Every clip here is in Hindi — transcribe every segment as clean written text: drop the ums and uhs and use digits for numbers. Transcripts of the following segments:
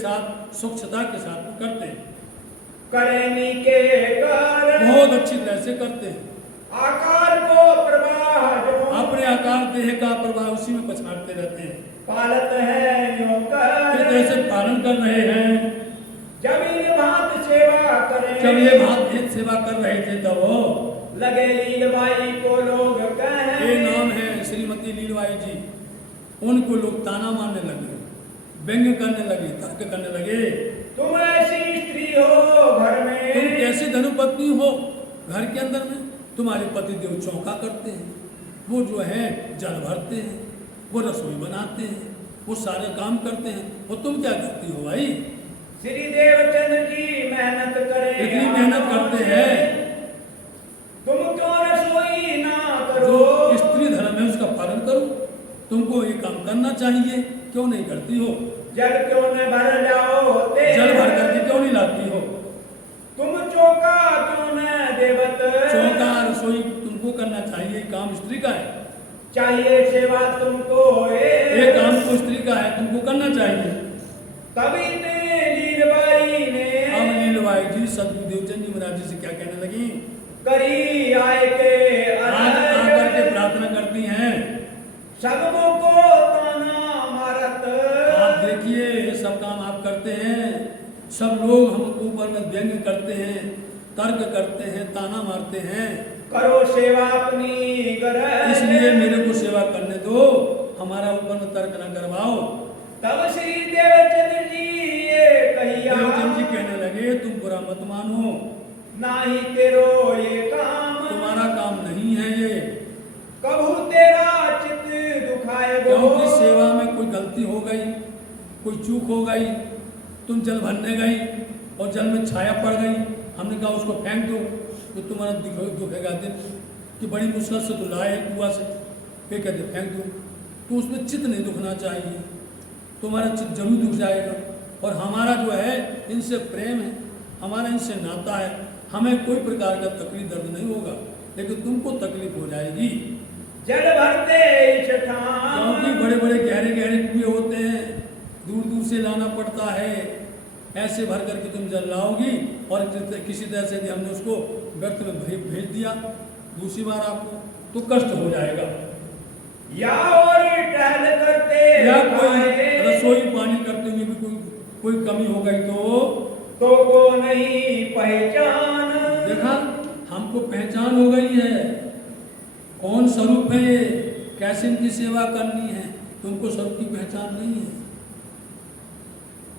साथ स्वच्छता के साथ में करते हैं, करनी के कर बहुत अच्छी तरह से करते हैं। आकार को प्रवाह जो अपने आकार देह का प्रवाह उसी में पछाड़ते रहते हैं। पालत है यूं कर जैसे पालन कर रहे हैं, जब इन भांत सेवा करें, जब ये भांत एक सेवा कर रहे थे तब वो लगे लीलबाई को लोग कहें, ये नाम है श्रीमती लीलबाई जी, उनको लोग ताना मारने लगे, व्यंग करने लगे, तर्क करने लगे, तुम ऐसी स्त्री हो घर में, तुम कैसे धनुपत्नी हो घर के अंदर में, तुम्हारे पति देव चौका करते हैं, वो जो है जल भरते हैं, वो रसोई बनाते हैं, वो सारे काम करते हैं, और तुम क्या करती हो भाई? श्री देवचंद्र जी मेहनत करें, इतनी मेहनत करते हैं, तुम क्यों रसोई ना करो, जो स्त्री धर्म है उसका पालन करो, तुमको ये काम करना चाहिए, क्यों नहीं करती हो? जल क्यों न भर जाओ जल भर करके क्यों नहीं लाती हो? तुम चौका क्यों न देवत, चौका रसोई तुमको करना चाहिए, काम स्त्री का है, चाहिए सेवा तुमको ये काम तो स्त्री का है, तुमको करना चाहिए। तभी ने लीलबाई ने अब लीलबाई जी सदगुरु देवचंद जी महाराज जी से क्या कहने लगी? करी आए के आज आकर के प्रार्थना करती हैं, सबों को ताना मारत, आप देखिए ये सब काम आप करते हैं, सब लोग हमको ऊपर में व्यंग करते हैं, तर्क करते हैं, ताना मारते हैं, करो सेवा अपनी गरज, इसलिए मेरे को सेवा करने दो, हमारा ऊपर में तर्क न करवाओ। तब श्री देवचंद्र जी ये कहिया, देवचंद जी कहने लगे तुम बुरा मत मानो, नाही तेरो ये काम, तुम्हारा काम नहीं है ये, कभू तेरा चित दुखाए गो, क्योंकि सेवा में कोई गलती हो गई, कोई चूक हो गई, तुम जल भरने गई और जल में छाया पड़ गई, हमने कहा उसको फेंक दो तो तुम्हारा दुखेगा दिन कि बड़ी मुश्किल से तो लाए कुआ से, फिर कहते फेंक दो, तो उसमें चित्त नहीं दुखना चाहिए, तुम्हारा चित्त जरूर दुख जाएगा। और हमारा जो है इनसे प्रेम है, हमारा इनसे नाता है, हमें कोई प्रकार का तकलीफ दर्द नहीं होगा, लेकिन तुमको तकलीफ हो जाएगी, जल भरते इष्ठान, क्योंकि बड़े बड़े गहरे गहरे कुएं होते हैं, दूर दूर से लाना पड़ता है, ऐसे भर करके तुम जल लाओगी और किसी तरह से हमने उसको व्यर्थ में भेज दिया दूसरी बार आपको, तो कष्ट हो जाएगा। या और टहल करते, या कोई रसोई पानी करते हुए भी कोई कमी हो गई तो को नहीं पहचान, देखा हमको पहचान हो गई है, कौन स्वरूप है ये, कैसे इनकी सेवा करनी है, तुमको स्वरूप की पहचान नहीं है।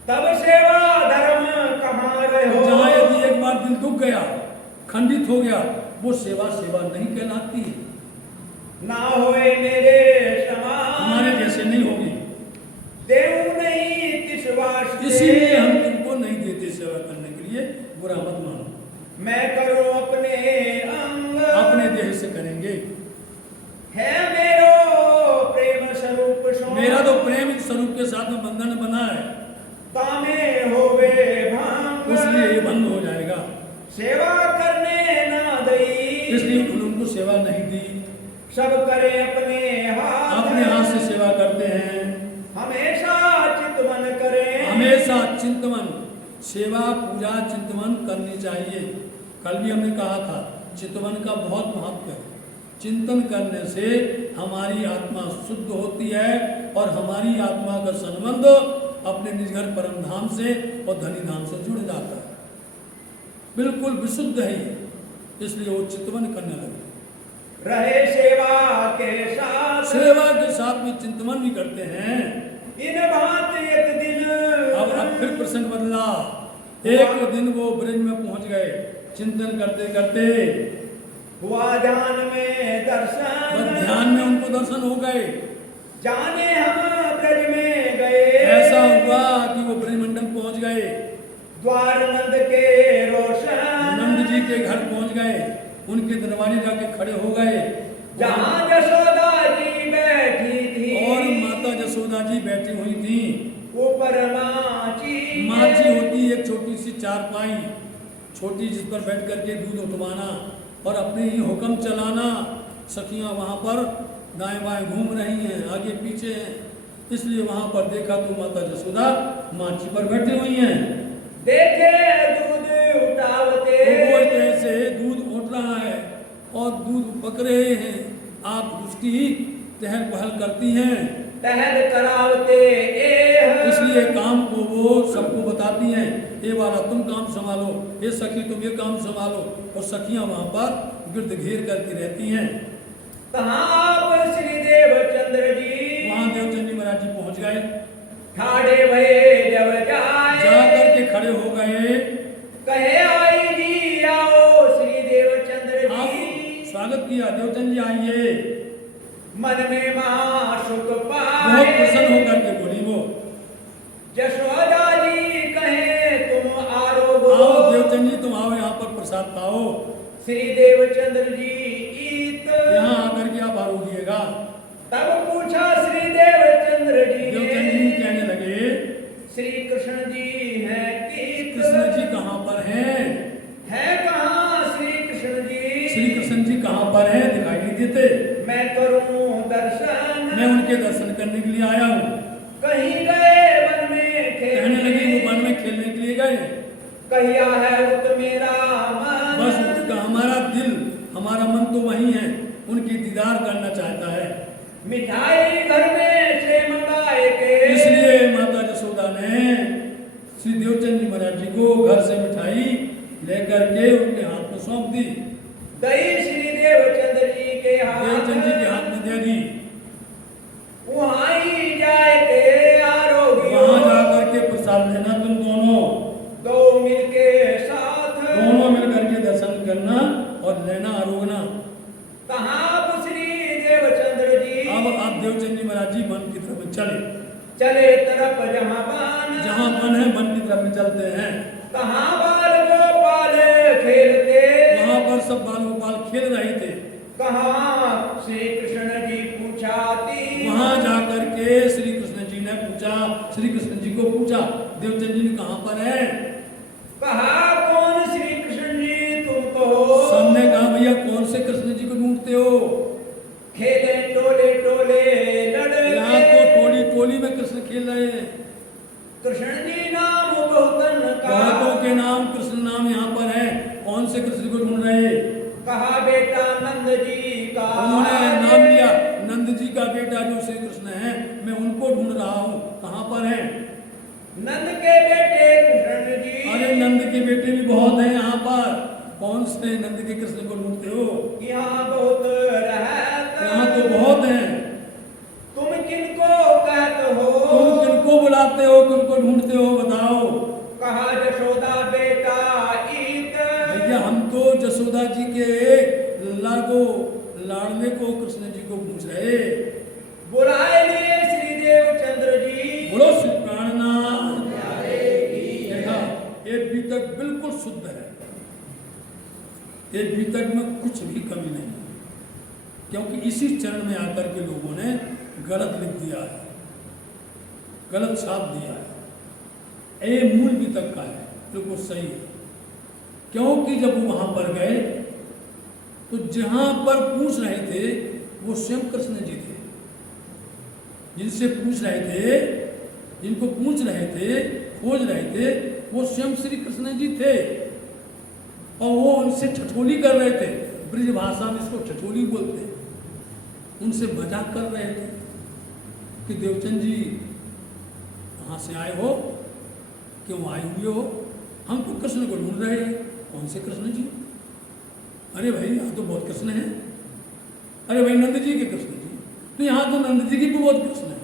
तब सेवा धर्म कहाँ रहो, जहाँ यदि एक बार दिल दुख गया, खंडित हो गया, वो सेवा नहीं कहलाती है, ना होए मेरे समान, हमारे जैसे नहीं होगी, देव नहीं किसवास, इसीलिए हम तुमको नहीं देते सेवा करने के लिए, बुरा मत मानो, मैं करूं अपने अंग, अपने देह से करेंगे, है मेरो प्रेम स्वरूप सो, मेरा तो प्रेम स्वरूप के साथ में बंधन बना है, तामे होवे भांग, इसलिए ये बंद हो जाएगा, सेवा करने ना दई, इसलिए उनको सेवा नहीं दी, सब करे अपने हाथ से सेवा करते हैं, हमेशा चिंतन करें, हमेशा चिंतन, सेवा पूजा चिंतन करनी चाहिए। कल भी हमने कहा था चिंतन का बहुत महत्व है, चिंतन करने से हमारी आत्मा शुद्ध होती है और हमारी आत्मा का संबंध अपने निज घर परम धाम से और धनी धाम से जुड़ जाता है, बिल्कुल विशुद्ध है, इसलिए वो चिंतन करने लगे, रहे सेवा के साथ में चिंतन भी करते हैं। इन बात एक दिन, अब फिर प्रसंग बदला, एक दिन वो ब्रज में पहुंच गए, चिंतन करते करते हुआ ध्यान में दर्शन, ध्यान में उनको दर्शन हो गए, जाने हम ब्रज में गए, ऐसा हुआ कि वो ब्रज मंडल पहुंच गए, द्वार नंद के रोशन, नंद जी के घर पहुंच गए, उनके दरबारे जाके खड़े हो गए, जहाँ जसोदा जी बैठी थी और माता जसोदा जी बैठी हुई थी, ऊपर माची होती एक छोटी सी चारपाई, छोटी जिस पर बैठ करके दूध उठवाना और अपने ही हुक्म चलाना, सखियां वहां पर दाएं बाएं घूम रही हैं, आगे पीछे हैं, इसलिए वहां पर देखा तो माता जसोदा माची पर बैठी हुई हैं। देखे दूध उठावते, तो वो ऐसे दूध उठ रहा है और दूध पक रहे हैं, आप उसकी टहल पहल करती हैं, टहल करावते इसलिए काम को वो सबको बताती हैं, ये वाला तुम काम संभालो, ये सखी तुम ये काम संभालो, और सखियां वहां पर गिरद घेर करती रहती हैं। कहाँ पर श्री देवचंद्र जी, वहां देवचंद जी महाराज जी पहुंच गए, ठाड़े भये जब जाए, जा करके खड़े हो गए, कहे आई जी आओ श्री देवचंद्र आप जी, स्वागत किया, देवचंद जी आइए, मन में महासुख बहुत पाए, प्रसन्न होकर के बोली वो, जशोदा जी कहे तुम आओ आरोगो, देवचंद जी तुम आओ यहाँ पर प्रसाद पाओ, श्री देवचंद्र जी ईत, यहाँ आकर के आप आरोगिएगा। तब पूछा श्री देवचंद्र जी, देवचंद जी कहने लगे, श्री कृष्ण जी हैं कीत, कृष्ण जी कहाँ पर हैं? है कहाँ श्री कृष्ण जी, श्री कृष्ण जी कहाँ पर हैं? दिखाई नहीं देते। मैं करूं दर्शन, मैं उनके दर्शन करने के लिए आया हूँ। कहीं गए वन में कहने लगी खेलने, वो वन में खेलने के लिए गए, कहिया है उत मेरा मन, बस उनका हमारा दिल हमारा मन तो वही है, उनकी दीदार करना चाहता है। मिठाई घर में से मंगाए के, इसलिए माता जसोदा ने श्री देवचंद जी महाराज जी को घर से मिठाई लेकर के उनके हाथ में सौंप दी, दही श्री देवचंद्र जी के देवचंद जी के हाथ, हाथ में दे दी। वहाँ ही जाए के आरोगी, वहां जाकर के प्रसाद लेना तुम दोनों, दो मिलके साथ, दोनों मिलकर के दर्शन करना और लेना आरोगना। कहाँ श्री देवचंद्र जी, अब आप देवचंद जी महाराज जी वन की तरफ चले, चले तरफ जहाँ पान, जहाँ वन है वन की तरफ चलते हैं। कहाँ बाल गोपाल खेलते, वहां पर सब बाल गोपाल खेल रहे थे। कहाँ श्री कृष्ण जी पूछाती, वहां जाकर के श्री कृष्ण जी ने पूछा, श्री कृष्ण जी को पूछा, देवचंद जी ने कहाँ पर है? कहा कौन श्री कृष्ण जी तुम तो हो, सबने कहा भैया कौन से कृष्ण जी को ढूंढते हो? खेले टोले टोले लड़े, यहाँ तो टोली टोली में कृष्ण खेल रहे हैं, कृष्ण जी नाम बहुतन का, बहुतों के नाम कृष्ण नाम यहाँ पर है, कौन से कृष्ण को ढूंढ रहे? कहा बेटा नंद जी का, उन्होंने नाम लिया, नंद जी का बेटा जो श्री कृष्ण है, मैं उनको ढूंढ रहा हूँ, कहाँ पर है? नंद के बेटे कृष्ण जी, अरे नंद के बेटे भी बहुत हैं यहाँ पर, कौन से नंद के कृष्ण को ढूंढते हो? यहाँ बहुत रहत, यहाँ तो बहुत हैं, तुम किनको कहते हो, तुम किनको बुलाते हो, किनको ढूंढते हो, बताओ। कहा जशोदा बेटा ईत, भैया हम तो जसोदा जी के लाडले को कृष्ण जी को पूछ रहे, बुलाए लिए श्री देवचंद्र जी, बोलो श्री प्राणनाथ। देखा ये बीतक बिल्कुल शुद्ध है, ये बीतक में कुछ भी कमी नहीं है, क्योंकि इसी चरण में आकर के लोगों ने गलत लिख दिया है, गलत छाप दिया है। ये मूल बीतक का है, बिल्कुल सही है, क्योंकि जब वो वहां पर गए तो जहां पर पूछ रहे थे वो स्वयं कृष्ण जी थे, जिनसे पूछ रहे थे, जिनको पूछ रहे थे, खोज रहे थे, वो स्वयं श्री कृष्ण जी थे, और वो उनसे ठठोली कर रहे थे, ब्रिज भाषा में इसको ठठोली बोलते हैं, उनसे मजाक कर रहे थे कि देवचंद जी कहाँ से आए हो, क्यों आए हुए हो, हम तो कृष्ण को ढूंढ रहे हैं। कौन से कृष्ण जी? अरे भाई यहाँ तो बहुत कृष्ण हैं। अरे भाई नंद जी के कृष्ण जी, तो यहाँ तो नंद जी की भी बहुत कृष्ण है।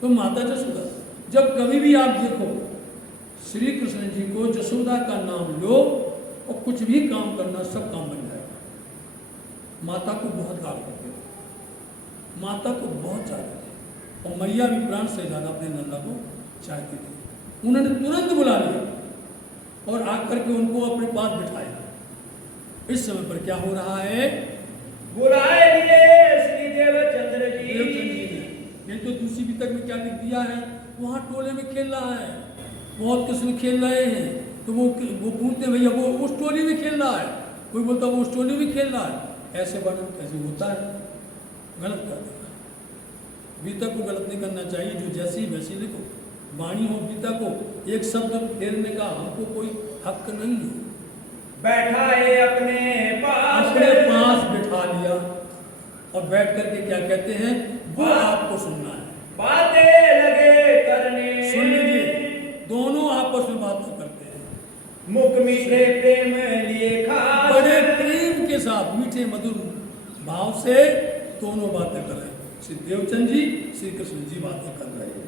तो माता जसोदा, जब कभी भी आप देखो श्री कृष्ण जी को जसोदा का नाम लो और कुछ भी काम करना, सब काम बन जाएगा। माता को बहुत लाड करते थे, माता को बहुत चाहते थे, और मैया भी प्राण से ज्यादा अपने नंदा को चाहती थी। उन्होंने तुरंत बुला लिया और आकर के उनको अपने पास बिठाया। इस समय पर क्या हो रहा है? बुलाए लिए श्री देवचंद्र जी, देवचंद जी ने ये तो दूसरी बीतक में क्या लिख दिया है, वहाँ टोले में खेल रहा है, बहुत कृष्ण खेल रहे हैं, तो वो पूछते भैया वो उस टोली में खेल रहा है, कोई बोलता वो उस टोली में खेल रहा है, ऐसे वर्णन कैसे होता है? गलत कर देगा। बीता को गलत नहीं करना चाहिए, जो जैसी वैसी लिखो। वाणी हो बीता को एक शब्द फेरने का हमको कोई हक नहीं है। बैठाए अपने पास बिठा लिया और बैठ करके क्या कहते हैं, वो आपको सुनना है। बातें लगे करने, सुन लीजिए, दोनों आपस में बातें करते हैं, मुख मीठे प्रेम लिए खास, बड़े प्रेम के साथ मीठे मधुर भाव से दोनों बातें कर रहे हैं। श्री देवचंद जी, श्री कृष्ण जी बातें कर रहे हैं।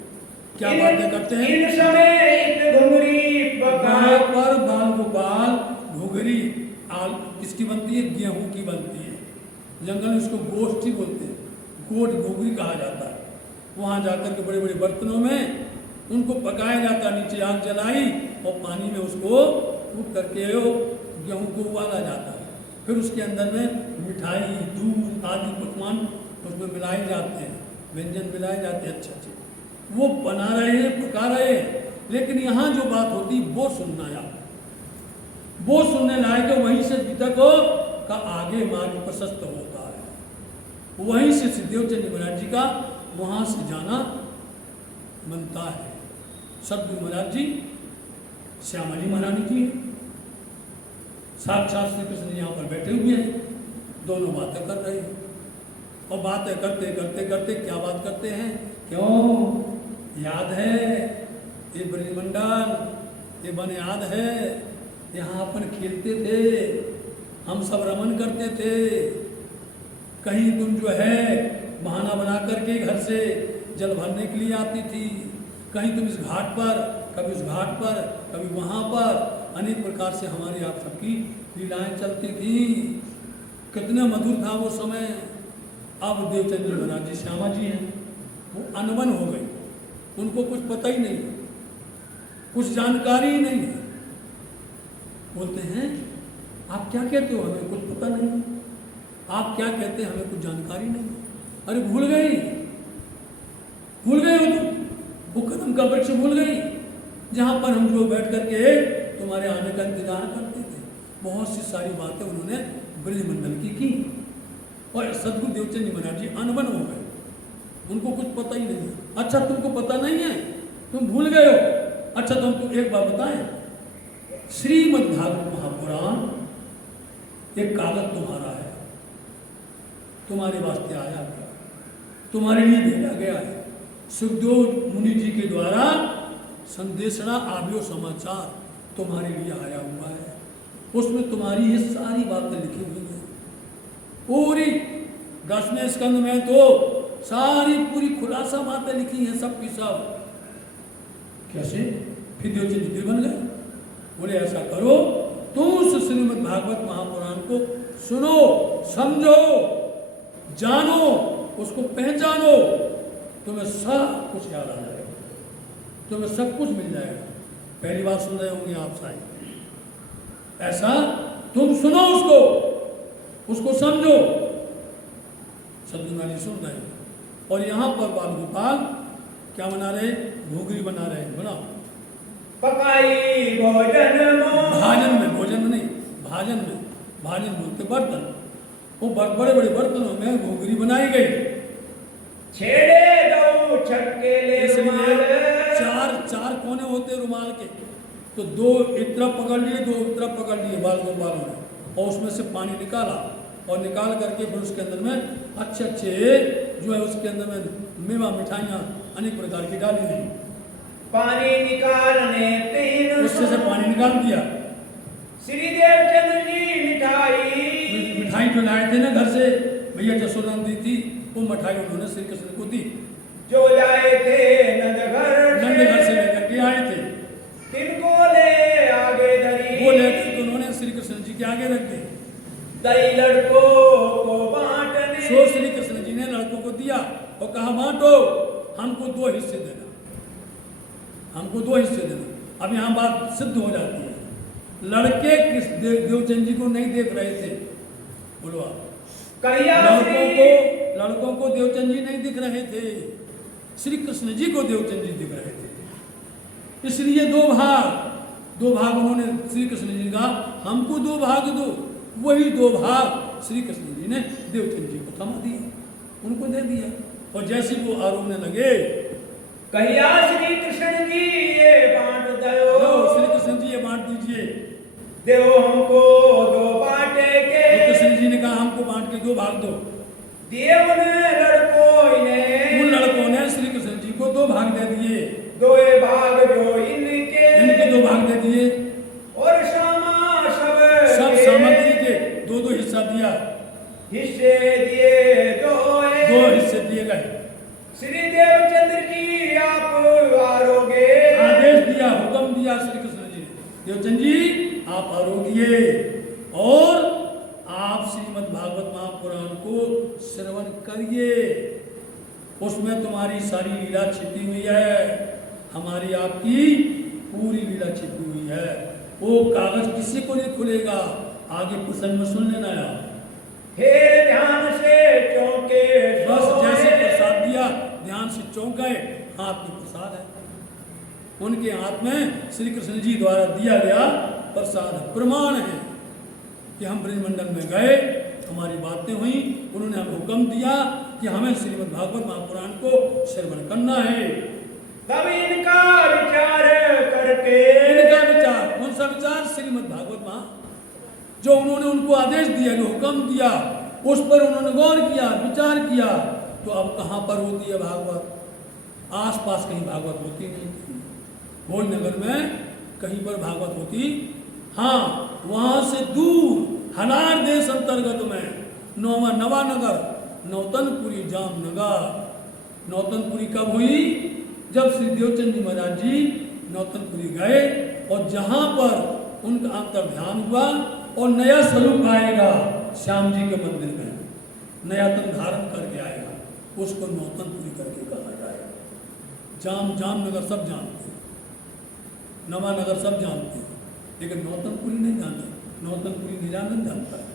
क्या बातें करते हैं? इन समय घुंघरी पर बाल गोपाल घुघरी किसकी बनती है? गेहूं की बनती है। जंगल में उसको गोष्ठी बोलते हैं, गोट घुघरी कहा जाता है। वहां जाकर के बड़े बड़े बर्तनों में उनको पकाया जाता है, नीचे आग जलाई और पानी में उसको कूट करके गेहूं को उबाला जाता है। फिर उसके अंदर में मिठाई, दूध आदि पकवान उसमें मिलाए जाते हैं, व्यंजन मिलाए जाते हैं अच्छे अच्छे। वो बना रहे हैं, पका रहे हैं, लेकिन यहाँ जो बात होती वो सुनना है आप, वो सुनने लायक है। वहीं से बीता को का आगे मार्ग प्रशस्त होता है। वहीं से देवचंद महाराज जी का वहाँ से जाना बनता है। सदगुरु महाराज जी, श्यामा जी महारानी जी साक्षात श्री कृष्ण जी यहाँ पर बैठे हुए हैं, दोनों बातें कर रहे हैं। और बातें करते करते करते क्या बात करते हैं? क्यों याद है ये ब्रजमंडल, ये वन याद है, यहाँ अपन खेलते थे, हम सब रमन करते थे। कहीं तुम जो है बहाना बना करके घर से जल भरने के लिए आती थी, कहीं तुम इस घाट पर, कभी उस घाट पर, कभी वहाँ पर, अनेक प्रकार से हमारी आप सबकी लीलाएं चलती थी। कितना मधुर था वो समय। अब देवचंद जी महाराज जी, श्यामा जी हैं, वो अनबन हो गई, उनको कुछ पता ही नहीं है, कुछ जानकारी ही नहीं है। बोलते हैं आप क्या कहते हो, हमें कुछ पता नहीं है। आप क्या कहते हैं, हमें कुछ जानकारी नहीं है। अरे भूल गई हो तुम, वो कदम का वृक्ष भूल गई जहाँ पर हम जो बैठ करके तुम्हारे आने का इंतजार करते थे। बहुत सी सारी बातें उन्होंने ब्रजमंडल की और सदगुरु देवचंद जी महाराज जी अनबन हो गए, उनको कुछ पता ही नहीं है। अच्छा तुमको पता नहीं है, तुम भूल गए हो। अच्छा तो हमको एक बात बताएं, श्रीमद् भागवत महापुराण एक कागज तुम्हारा है, तुम्हारे वास्ते आया गया, तुम्हारे लिए भेजा गया है। सुखदेव मुनि जी के द्वारा संदेशना आव्यो समाचार तुम्हारे लिए आया हुआ है। उसमें तुम्हारी ये सारी बातें लिखी हुई हैं पूरी। 10वें स्कंद में तो सारी पूरी खुलासा बातें लिखी हैं, सब की सब। कैसे? फिर देवचंद जी बन गए, बोले ऐसा करो, तुम उस श्रीमद् भागवत महापुराण को सुनो, समझो, जानो, उसको पहचानो, तुम्हें सब कुछ याद आ जाएगा, तुम्हें सब कुछ मिल जाएगा। पहली बार सुन रहे होंगे आप सारे, ऐसा तुम सुनो, उसको समझो। सदगुरु जी सुन रहे हैं। और यहाँ पर बाल गोपाल क्या बना रहे? घुघरी बना रहे हैं। बनाओ। पकाई भोजन भाजन में, भोजन में नहीं, भाजन में, भाजन बोलते बर्तन। वो बड़े बड़े बर्तनों में घुघरी बनाई गई। छेड़े दो छक्के ले इसलिए चार कोने होते रुमाल के, तो दो एक तरफ पकड़ लिए, दो एक तरफ पकड़ लिए बाल गोपालों ने, और उसमें से पानी निकाला और निकाल करके फिर उसके अंदर में अच्छे जो है उसके अंदर में मेवा मिठाइयाँ अनेक प्रकार की डाली गई। पानी निकालने तीन, उससे से पानी निकाल दिया। श्री देवचंद जी मिठाई जो लाए थे ना घर से, भैया जसोदा दी थी, वो मिठाई उन्होंने श्री कृष्ण को दी। जो लाए थे नंदघर से लेकर के आए थे, किनको ले आगे धरी, वो लेकर के उन्होंने श्री कृष्ण जी के आगे रख दी। दई लड़कों को बांटने, सो श्री कृष्ण जी ने लड़कों को दिया और कहा बांटो, हमको 2 हिस्से देना, हमको 2 हिस्से देना। अब यहाँ बात सिद्ध हो जाती है, लड़के देवचंद जी को नहीं देख रहे थे। बोलो आप, लड़कों को देवचंद जी नहीं दिख रहे थे, श्री कृष्ण जी को देवचंद जी दिख रहे थे। इसलिए 2 भाग उन्होंने श्री कृष्ण जी का, हमको 2 भाग दो। वही 2 भाग श्री कृष्ण जी ने देवचंद जी को थमा दिए, उनको दे दिया। और जैसे वो आरोगने लगे, कहिया श्री कृष्ण जी ये बांट दयो, श्री कृष्ण जी ये बांट दीजिए। देव हमको दो बाटे के, तो कृष्ण जी ने कहा हमको बांट के दो भाग दो। दिए उन लड़कों ने, उन लड़कों ने श्री कृष्ण जी को दो भाग दे दिए, दोए भाग जो इनके, इनको दो भाग दे दिए, और सामा सब के सामग्री के दो दो हिस्सा दिया, हिस्से दिए दो हिस्से दिए गए। श्री देवचंद्र जी आप आरोगे, आदेश दिया, हुक्म दिया श्री कृष्ण जी ने, देवचंद जी आप आरोगिए और आप श्रीमद् भागवत महापुराण को श्रवण करिए। उसमें तुम्हारी सारी लीला छिपी हुई है, हमारी आपकी पूरी लीला छिपी हुई है। वो कागज किसी को नहीं खुलेगा, आगे प्रसंग में सुन लेना यार। हे ध्यान से चौके बस सोए, जैसे प्रसाद दिया ध्यान से चौंक गए, हाथ में प्रसाद है, उनके हाथ में श्री कृष्ण जी द्वारा दिया गया प्रसाद है, प्रमाण है कि हम ब्रजमंडल में गए, हमारी बातें हुई, उन्होंने हमें हुक्म दिया कि हमें श्रीमद् भागवत महापुराण को श्रवण करना है। तब इनका विचार करके, इनका विचार, कौन सा विचार? श्रीमद् भागवत महा, जो उन्होंने उनको आदेश दिया, जो हुक्म दिया, उस पर उन्होंने गौर किया, विचार किया। तो अब कहाँ पर होती है भागवत? आसपास कहीं भागवत होती नहीं थी, भोजनगर में कहीं पर भागवत होती, हाँ वहाँ से दूर हनार देश अंतर्गत में नवानगर, नौतनपुरी जामनगर। नौतनपुरी कब हुई? जब श्री देवचंद जी महाराज जी नौतनपुरी गए और जहाँ पर उनका अंतर ध्यान हुआ और नया स्वरूप आएगा श्याम जी के मंदिर में, नया तन धारण करके आएगा, उसको नौतनपुरी करके कहा जाएगा। जामनगर सब जानते हैं, नवानगर सब जानते हैं, लेकिन नौतनपुरी नहीं जानते। नौतनपुरी निरानंद जानता है,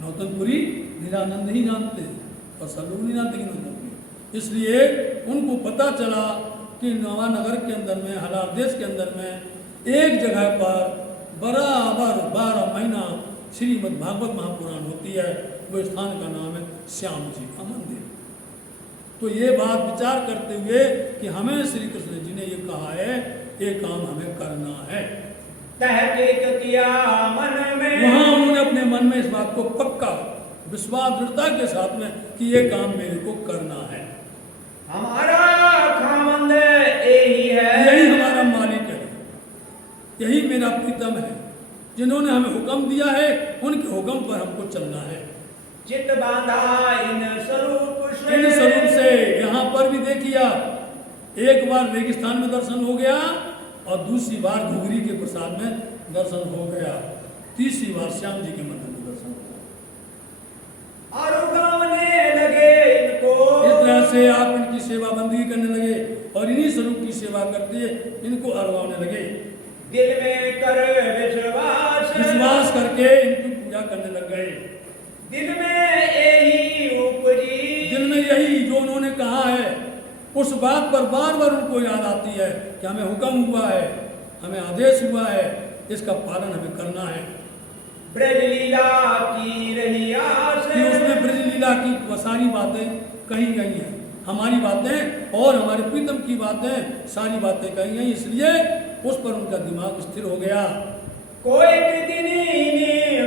नौतनपुरी निरानंद ही जानते हैं और सब लोग नहीं जानते कि नौतनपुरी। इसलिए उनको पता चला कि नवानगर के अंदर में, हलार देश के अंदर में एक जगह पर बराबर 12 महीना श्रीमद् भागवत महापुराण होती है, वो स्थान का नाम है श्याम जी का मंदिर। तो ये बात विचार करते हुए कि हमें श्री कृष्ण जी ने ये कहा है, ये काम हमें करना है, तहकीक किया मन में, वहां उन्होंने अपने मन में इस बात को पक्का विश्वास दृढ़ता के साथ में कि ये काम मेरे को करना है, हमारा खामंद यही है, यही हमारा मालिक है, यही मेरा प्रीतम है, जिन्होंने हमें हुक्म दिया है उनके हुक्म पर हमको चलना है। चित बांधा इन स्वरूप से यहाँ पर भी देखिए, एक बार रेगिस्तान में दर्शन हो गया और दूसरी बार घुघरी के प्रसाद में दर्शन हो गया, तीसरी बार श्याम जी के मंदिर में दर्शन हो गया। आरुगावने लगे इनको, इस तरह से आप इनकी सेवा बंदगी करने लगे और इन्हीं स्वरूप की सेवा करते इनको अरवाने लगे, दिल में कर विश्वास करके इनकी पूजा करने लग गए। दिल में यही उपजी, दिल में यही जो उन्होंने कहा है, उस बात पर बार बार उनको याद आती है कि हमें हुक्म हुआ है, हमें आदेश हुआ है, इसका पालन हमें करना है। ब्रज लीला की रही आस, कि उसमें ब्रज लीला की सारी बातें कही गई हैं, हमारी बातें और हमारे प्रीतम की बातें, सारी बातें कही गई, इसलिए उस पर उनका दिमाग स्थिर हो गया। कोई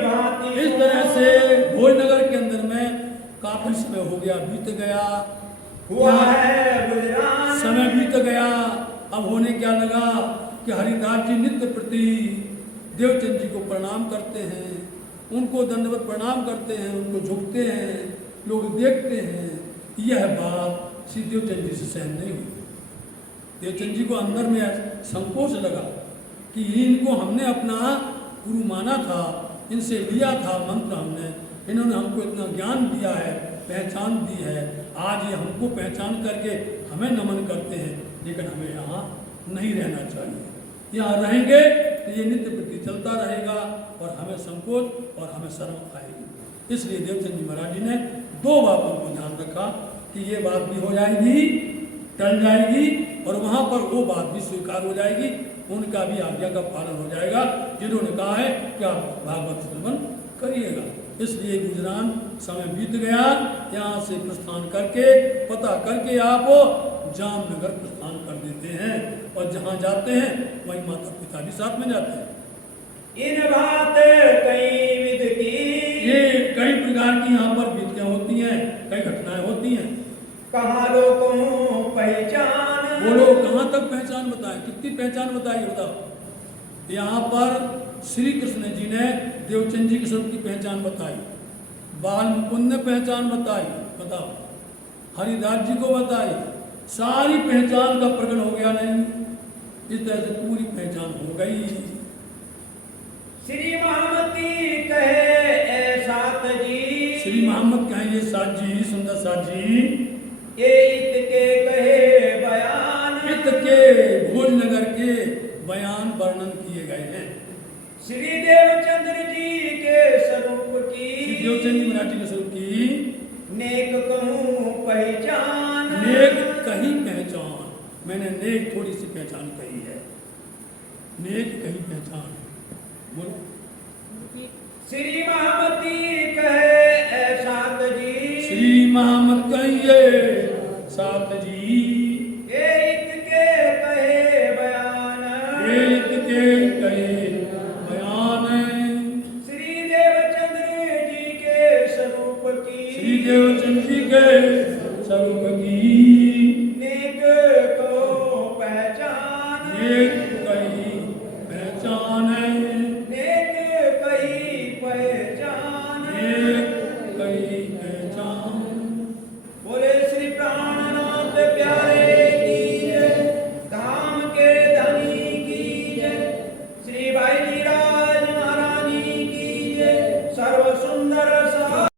भांति, इस तरह से भोजनगर के अंदर में काफी समय हो गया, बीत गया, हुआ है गुजरान, समय बीत गया। अब होने क्या लगा कि हरिदास जी नित्य प्रति देवचंद जी को प्रणाम करते हैं, उनको दंडवत प्रणाम करते हैं, उनको झुकते हैं, लोग देखते हैं। यह बात श्री देवचंद जी से सहन नहीं हुई। देवचंद जी को अंदर में संकोच लगा कि इनको हमने अपना गुरु माना था, इनसे लिया था मंत्र हमने, इन्होंने हमको इतना ज्ञान दिया है, पहचान दी है, आज ये हमको पहचान करके हमें नमन करते हैं, लेकिन हमें यहाँ नहीं रहना चाहिए। यहाँ रहेंगे तो ये नित्य प्रति चलता रहेगा और हमें संकोच और हमें शर्म आएगी। इसलिए देवचंद जी महाराज जी ने दो बातों को ध्यान रखा कि ये बात भी हो जाएगी, टल जाएगी, और वहाँ पर वो बात भी स्वीकार हो जाएगी, उनका भी आज्ञा का पालन हो जाएगा, जिन्होंने कहा है कि आप भागवत श्रवण करिएगा। इसलिए गुजरान समय बीत गया, यहाँ से प्रस्थान करके पता करके आप जामनगर प्रस्थान कर देते हैं और जहाँ जाते हैं वहीं माता पिता भी साथ में जाते हैं। इन बात कई विध की, ये कई प्रकार की यहाँ पर विधियाँ होती हैं, कई घटनाएं होती हैं। कहाँ लोगों पहचान, बोलो कहाँ तक पहचान बताए, कितनी पहचान बताई बताओ। यहाँ पर श्री कृष्ण जी ने देवचंद जी के स्वरूप की पहचान बताई, बाल मुकुंद ने पहचान बताई, बताओ हरिदास जी को बताई, सारी पहचान का प्रकट हो गया नहीं, इस तरह से पूरी पहचान हो गई। श्री महामती कहे ऐसा तजी, श्री मोहम्मद कहें ये साथ जी, सुंदर साथ जी, ये इत के कहे बयान, इत के भोजनगर के बयान वर्णन किए गए हैं। श्री देवचंद्र जी के स्वरूप की, श्री देवचंद जी मराठी के स्वरूप की नेक कहूँ पहचान, नेक कहीं पहचान, मैंने नेक थोड़ी सी पहचान कही है, नेक कहीं पहचान। बोलो श्री महामती कहे ऐसा तजी, श्री मोहम्मद कहिए साथ जी, ये इत के कहे बयान, एक के कहे बयान, श्री देवचंद्र जी के स्वरूप की, श्री देवचंद जी के स्वरूप की